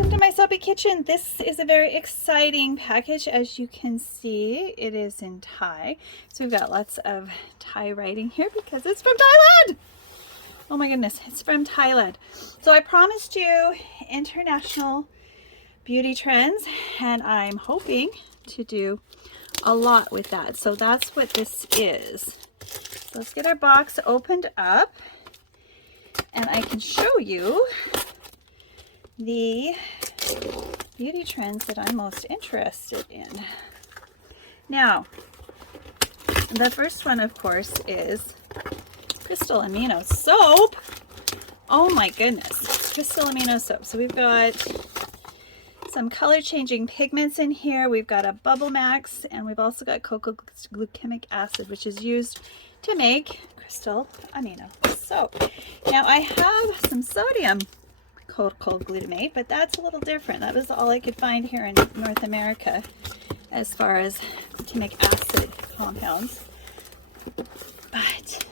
Welcome to my soapy kitchen. This is a very exciting package. As you can see, it is in Thai. So we've got lots of Thai writing here because it's from Thailand. Oh my goodness, it's from Thailand. So I promised you international beauty trends, and I'm hoping to do a lot with that. So that's what this is. So let's get our box opened up and I can show you the beauty trends that I'm most interested in. Now, the first one, of course, is Crystal Amino soap. Oh my goodness, Crystal Amino soap. So we've got some color changing pigments in here. We've got a Bubble Max, and we've also got Coco Glucamic acid, which is used to make Crystal Amino soap. Now I have some sodium called glutamate, but that's a little different. That was all I could find here in North America as far as glucamic acid compounds. But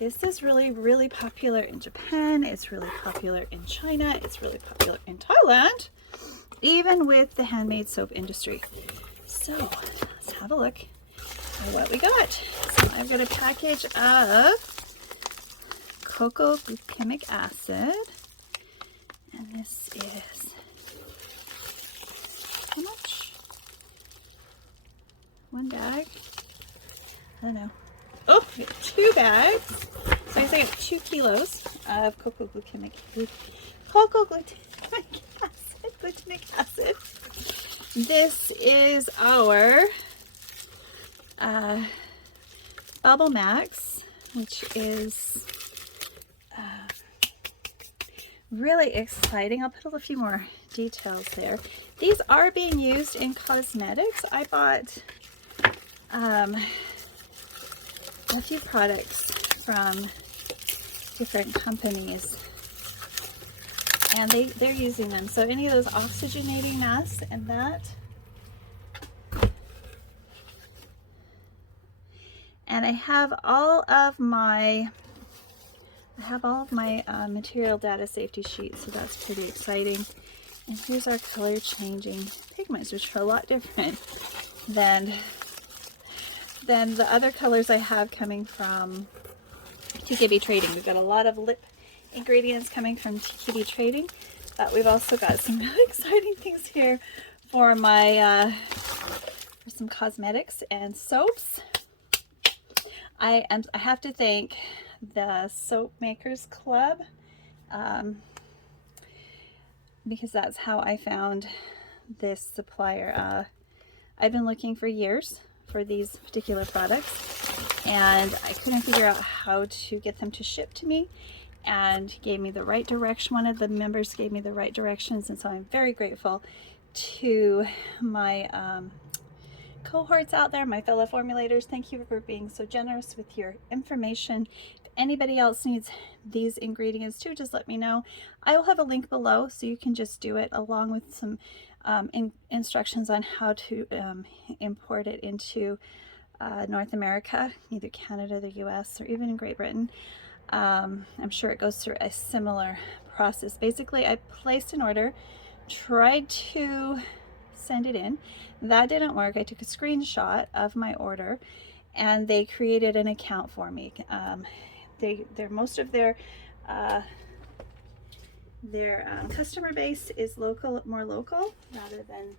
this is really popular in Japan. It's really popular in China. It's really popular in Thailand, even with the handmade soap industry. So let's have a look at what we got. So I've got a package of Coco Glucamic acid. And this is, how much? One bag? I don't know. Oh, we have 2 bags. So I say 2 kilos of Coco Glucamic acid. This is our Bubble Max, which is really exciting. I'll put a few more details there. These are being used in cosmetics. I bought a few products from different companies, and they're using them. So any of those oxygenating masks and that. And I have all of my material data safety sheets, so that's pretty exciting. And here's our color changing pigments, which are a lot different than the other colors I have coming from TKB Trading. We've got a lot of lip ingredients coming from TKB Trading, but we've also got some really exciting things here for my for some cosmetics and soaps. I have to thank the Soap Makers Club, because that's how I found this supplier. I've been looking for years for these particular products, and I couldn't figure out how to get them to ship to me, and gave me the right direction. One of the members gave me the right directions, and so I'm very grateful to my cohorts out there, my fellow formulators. Thank you for being so generous with your information. If anybody else needs these ingredients too, just let me know. I will have a link below so you can just do it, along with some instructions on how to import it into North America, either Canada, the US, or even in Great Britain. I'm sure it goes through a similar process. Basically, I placed an order, tried to send it in. That didn't work. I took a screenshot of my order, and they created an account for me. Most of their customer base is more local rather than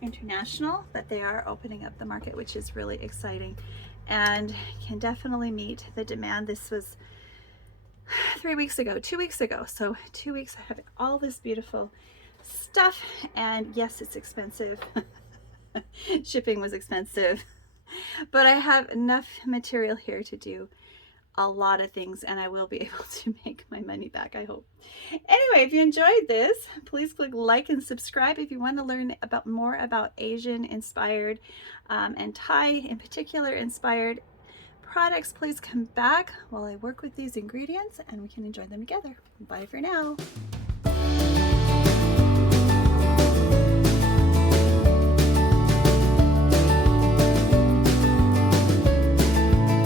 international, but they are opening up the market, which is really exciting and can definitely meet the demand. This was 2 weeks ago. So 2 weeks I have all this beautiful stuff, and yes, it's expensive. Shipping was expensive, but I have enough material here to do a lot of things, and I will be able to make my money back, I hope. Anyway, if you enjoyed this, please click like and subscribe. If you want to learn more about Asian inspired and Thai in particular inspired products, please come back while I work with these ingredients and we can enjoy them together. Bye for now.